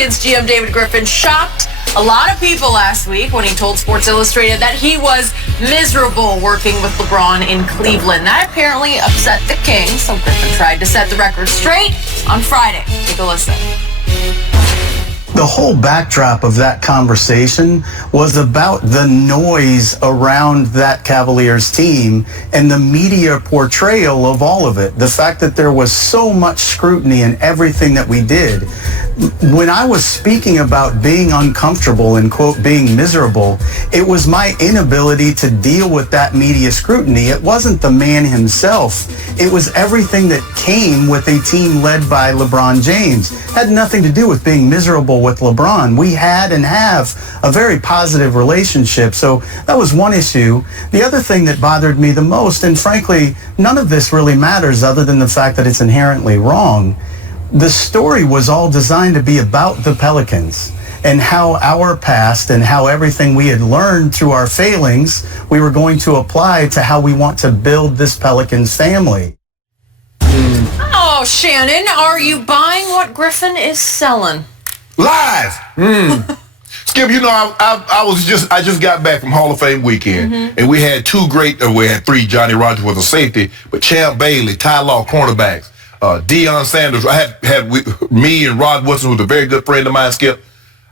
Pelicans GM David Griffin shocked a lot of people last week when he told Sports Illustrated that he was miserable working with LeBron in Cleveland. That apparently upset the King, so Griffin tried to set the record straight on Friday. Take a listen. The whole backdrop of that conversation was about the noise around that Cavaliers team and the media portrayal of all of it. The fact that there was so much scrutiny in everything that we did. When I was speaking about being uncomfortable and, quote, being miserable, it was my inability to deal with that media scrutiny. It wasn't the man himself. It was everything that came with a team led by LeBron James. It had nothing to do with being miserable with LeBron. We had and have a very positive relationship. So that was one issue. The other thing that bothered me the most, and frankly, none of this really matters other than the fact that it's inherently wrong. The story was all designed to be about the Pelicans and how our past and how everything we had learned through our failings, we were going to apply to how we want to build this Pelicans family. Oh, Shannon, are you buying what Griffin is selling? Lies. Skip, you know, I just got back from Hall of Fame weekend, and we had we had three. Johnny Rogers was a safety, but Champ Bailey, Ty Law, cornerbacks. Deion Sanders. I had me and Rod Woodson, who's a very good friend of mine, Skip.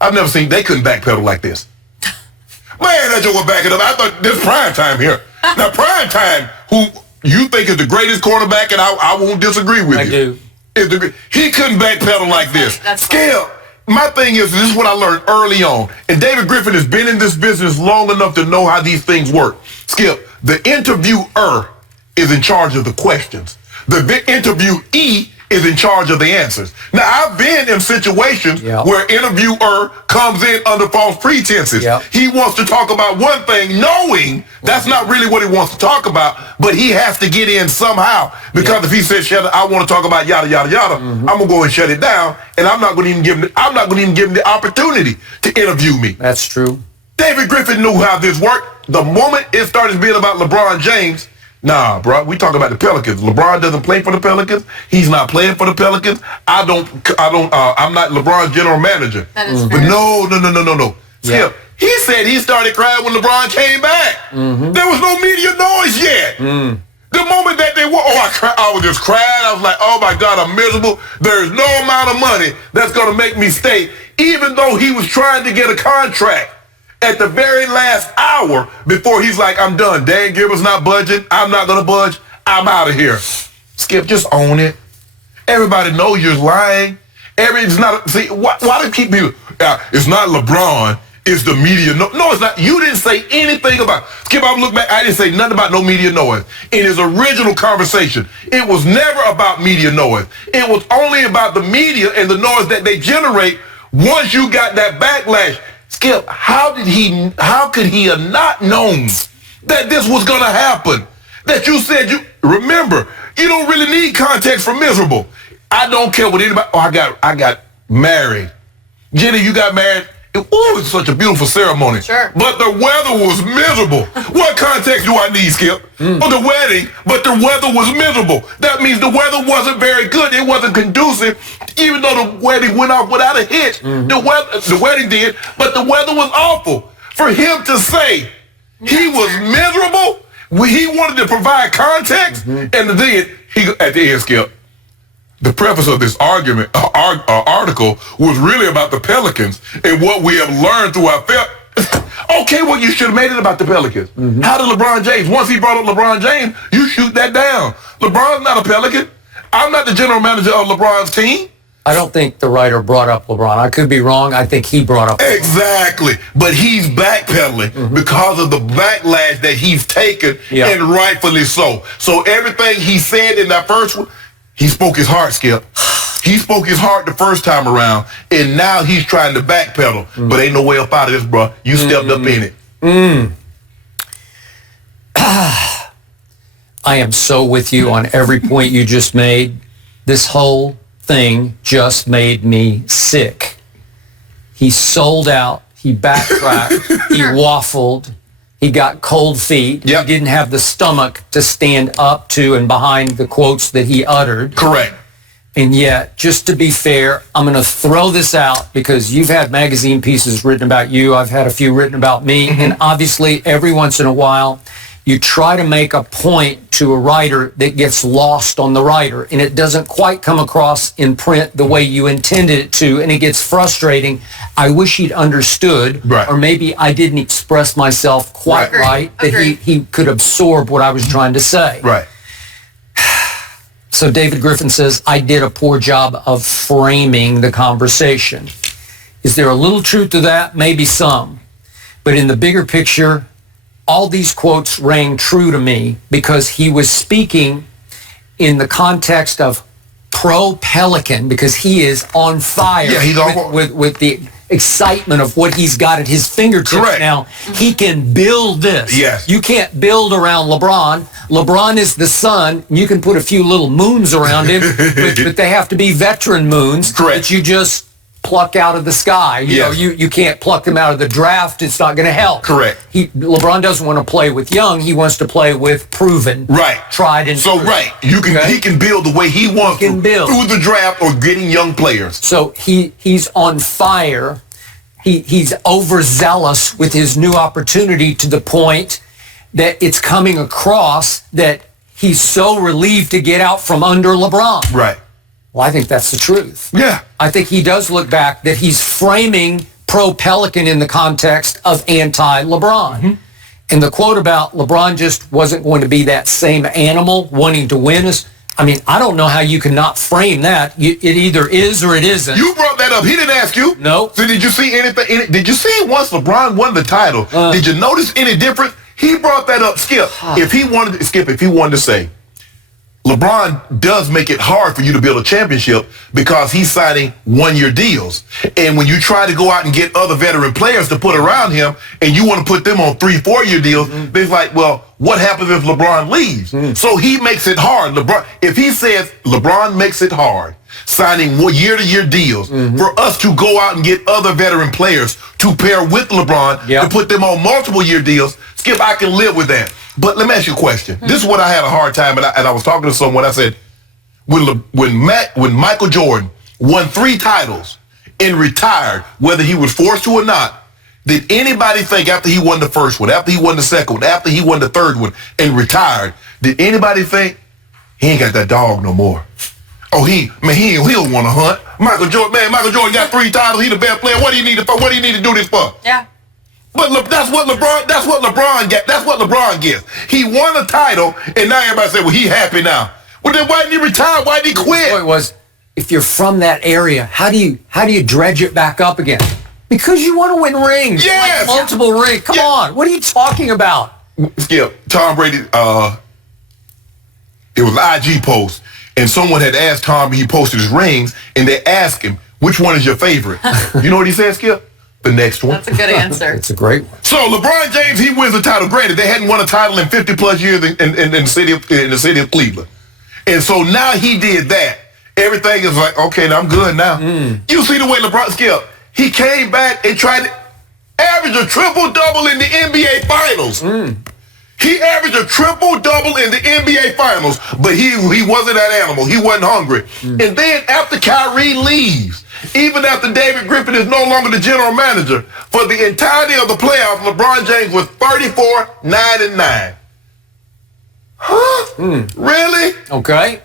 I've never seen, they couldn't backpedal like this. Man, that joke was backing up. I thought this prime time here. Now, prime time, who you think is the greatest quarterback, and I won't disagree with you. I do. He couldn't backpedal like this. Skip, my thing is, this is what I learned early on. And David Griffin has been in this business long enough to know how these things work. Skip, the interviewer is in charge of the questions. The interviewee is in charge of the answers. Now, I've been in situations where interviewer comes in under false pretenses. He wants to talk about one thing, knowing that's not really what he wants to talk about, but he has to get in somehow. Because if he says, I want to talk about yada, yada, yada, I'm going to go and shut it down, and I'm not going to even give him the opportunity to interview me. That's true. David Griffin knew how this worked. The moment it started being about LeBron James, nah, bro, we talk about the Pelicans. LeBron doesn't play for the Pelicans. He's not playing for the Pelicans. I'm not LeBron's general manager. That is But no. Skip, he said he started crying when LeBron came back. There was no media noise yet. The moment that they were, I was just crying. I was like, oh my God, I'm miserable. There's no amount of money that's going to make me stay, even though he was trying to get a contract. At the very last hour before he's like, I'm done. Dan Gilbert's not budging. I'm not going to budge. I'm out of here. Skip, just own it. Everybody knows you're lying. Why do keep people? It's not LeBron. It's the media. No, it's not. You didn't say anything about. Skip, I'm looking back. I didn't say nothing about no media noise. In his original conversation, it was never about media noise. It was only about the media and the noise that they generate once you got that backlash. Skip, how could he have not known that this was going to happen? That you said, remember, you don't really need context for miserable. I don't care what anybody, I got married. Jenny, you got married. It was such a beautiful ceremony. Sure. But the weather was miserable. What context do I need, Skip? For the wedding, but the weather was miserable. That means the weather wasn't very good. It wasn't conducive, even though the wedding went off without a hitch. The wedding did, but the weather was awful. For him to say he was miserable, he wanted to provide context, and then at the end, Skip, the preface of this article was really about the Pelicans and what we have learned through our Okay, well, you should have made it about the Pelicans. How did LeBron James, once he brought up LeBron James, you shoot that down. LeBron's not a Pelican. I'm not the general manager of LeBron's team. I don't think the writer brought up LeBron. I could be wrong. I think he brought up LeBron. Exactly. But he's backpedaling because of the backlash that he's taken, and rightfully so. So everything he said in that first one, he spoke his heart, Skip. He spoke his heart the first time around, and now he's trying to backpedal. But ain't no way up out of this, bro. You stepped up in it. I am so with you on every point you just made. This whole thing just made me sick. He sold out. He backtracked. He waffled. He got cold feet. Yep. He didn't have the stomach to stand up to and behind the quotes that he uttered. Correct. And yet, just to be fair, I'm going to throw this out because you've had magazine pieces written about you. I've had a few written about me. And obviously, every once in a while, you try to make a point to a writer that gets lost on the writer, and it doesn't quite come across in print the way you intended it to, and it gets frustrating. I wish he'd understood, or maybe I didn't express myself quite right, that he could absorb what I was trying to say. Right. So David Griffin says, I did a poor job of framing the conversation. Is there a little truth to that? Maybe some. But in the bigger picture, all these quotes rang true to me because he was speaking in the context of pro-Pelican because he is on fire with the excitement of what he's got at his fingertips now. He can build this. Yes. You can't build around LeBron. LeBron is the sun. You can put a few little moons around him, but they have to be veteran moons that you just pluck out of the sky. You know, you can't pluck them out of the draft. It's not going to help. LeBron doesn't want to play with young. He wants to play with proven, tried and true. He can build the way he wants to through the draft or getting young players. So he's on fire. He's overzealous with his new opportunity to the point that it's coming across that he's so relieved to get out from under LeBron. Well, I think that's the truth. I think he does look back that he's framing pro-Pelican in the context of anti-LeBron. And the quote about LeBron just wasn't going to be that same animal wanting to win is, I mean, I don't know how you can not frame that. It either is or it isn't. You brought that up. He didn't ask you. No. So did you see anything? Did you see once LeBron won the title? Did you notice any difference? He brought that up, Skip. If he wanted to say, LeBron does make it hard for you to build a championship because he's signing one-year deals. And when you try to go out and get other veteran players to put around him and you want to put them on 3-4-year deals, it's like, well, what happens if LeBron leaves? So he makes it hard. If he says LeBron makes it hard, signing year-to-year deals for us to go out and get other veteran players to pair with LeBron to put them on multiple-year deals, Skip, I can live with that. But let me ask you a question. This is what I had a hard time, and I was talking to someone. I said, when Michael Jordan won 3 titles and retired, whether he was forced to or not, did anybody think after he won the first one, after he won the second one, after he won the third one and retired, did anybody think he ain't got that dog no more? Oh, he don't want to hunt. Michael Jordan got 3 titles. He the best player. What do you need to do this for? But that's what LeBron gets. That's what LeBron gets. He won a title, and now everybody say, well, he happy now. Well, then why didn't he retire? Why didn't he quit? The point was, if you're from that area, how do you dredge it back up again? Because you want to win rings. Yes. Like multiple rings. Come on. What are you talking about? Skip, Tom Brady, it was an IG post, and someone had asked Tom, he posted his rings, and they asked him, which one is your favorite? You know what he said, Skip? The next one. That's a good answer. It's a great one. So LeBron James, he wins the title. Granted, they hadn't won a title in 50 plus years in the city of Cleveland. And so now he did that. Everything is like, okay, now I'm good now. You see the way LeBron, Skip, he came back and tried to average a triple-double in the NBA Finals. He averaged a triple-double in the NBA Finals, but he wasn't that animal. He wasn't hungry. And then after Kyrie leaves, even after David Griffin is no longer the general manager, for the entirety of the playoffs, LeBron James was 34, 9, and 9. Really? Okay.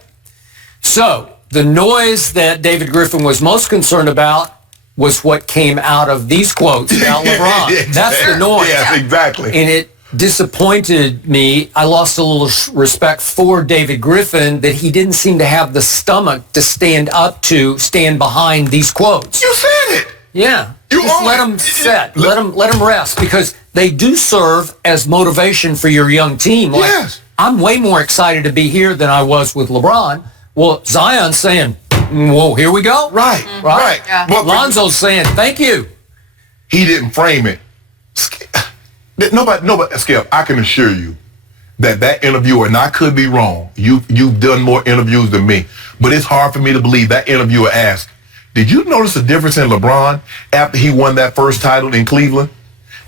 So the noise that David Griffin was most concerned about was what came out of these quotes about LeBron. That's the noise. Yes, exactly. And it disappointed me. I lost a little respect for David Griffin that he didn't seem to have the stomach to stand behind these quotes. You said it. Yeah. Just let them set. Let them rest because they do serve as motivation for your young team. Like, yes. I'm way more excited to be here than I was with LeBron. Well, Zion's saying, whoa, here we go. Right. Yeah. But Lonzo's saying, thank you. He didn't frame it. Nobody, Skip, I can assure you that interviewer, and I could be wrong, you've done more interviews than me, but it's hard for me to believe that interviewer asked, did you notice a difference in LeBron after he won that first title in Cleveland?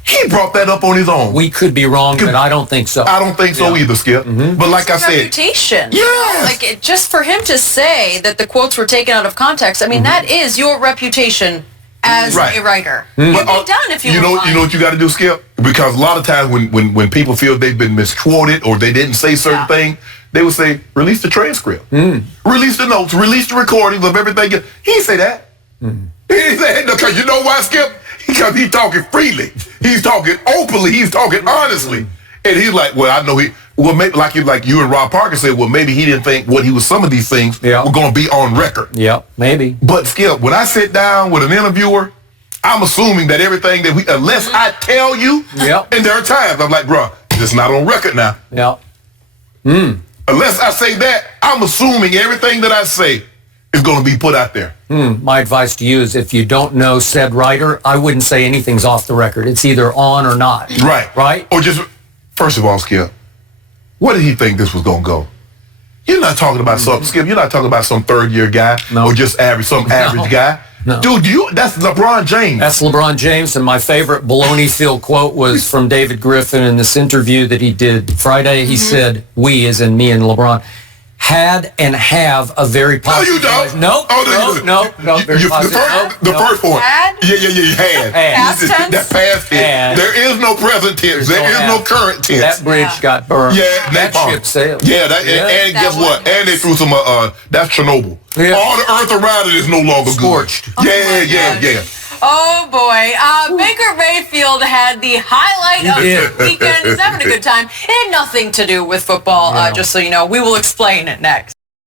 He brought that up on his own. We could be wrong, but I don't think so. I don't think so either, Skip. But like I said, reputation. Yes. Like just for him to say that the quotes were taken out of context, I mean, that is your reputation as a writer. You'd be done if you were lying. You know what you got to do, Skip? Because a lot of times when people feel they've been misquoted or they didn't say certain things, they would say, release the transcript. Release the notes. Release the recordings of everything. He didn't say that. He didn't say that because you know why, Skip? Because he's talking freely. He's talking openly. He's talking honestly. And he's like, well, I know maybe like you and Rob Parker said, well, maybe he didn't think some of these things were going to be on record. Yeah, maybe. But Skip, when I sit down with an interviewer, I'm assuming that everything that unless I tell you, and there are times I'm like, bro, it's not on record now. Yeah. Unless I say that, I'm assuming everything that I say is going to be put out there. My advice to you is if you don't know said writer, I wouldn't say anything's off the record. It's either on or not. Right. Right? Or just, first of all, Skip, what did he think this was going to go? You're not talking about something, Skip. You're not talking about some third-year guy or just average guy. No. Dude, that's LeBron James. That's LeBron James, and my favorite baloney-filled quote was from David Griffin in this interview that he did Friday. He said, we, as in me and LeBron, had and have a very positive... No, you don't. No, very positive. The first one. Had? Yeah, you had. Past tense? That's past tense. There is no present tense. There is no current tense. That bridge got burned. Yeah, that ship sailed. Yeah, and guess what? And they threw some, that's Chernobyl. Yeah. All the earth around it is no longer scorched. Good. Yeah. Oh, boy. Baker Mayfield had the highlight of the weekend. He's having a good time. It had nothing to do with football, just so you know. We will explain it next.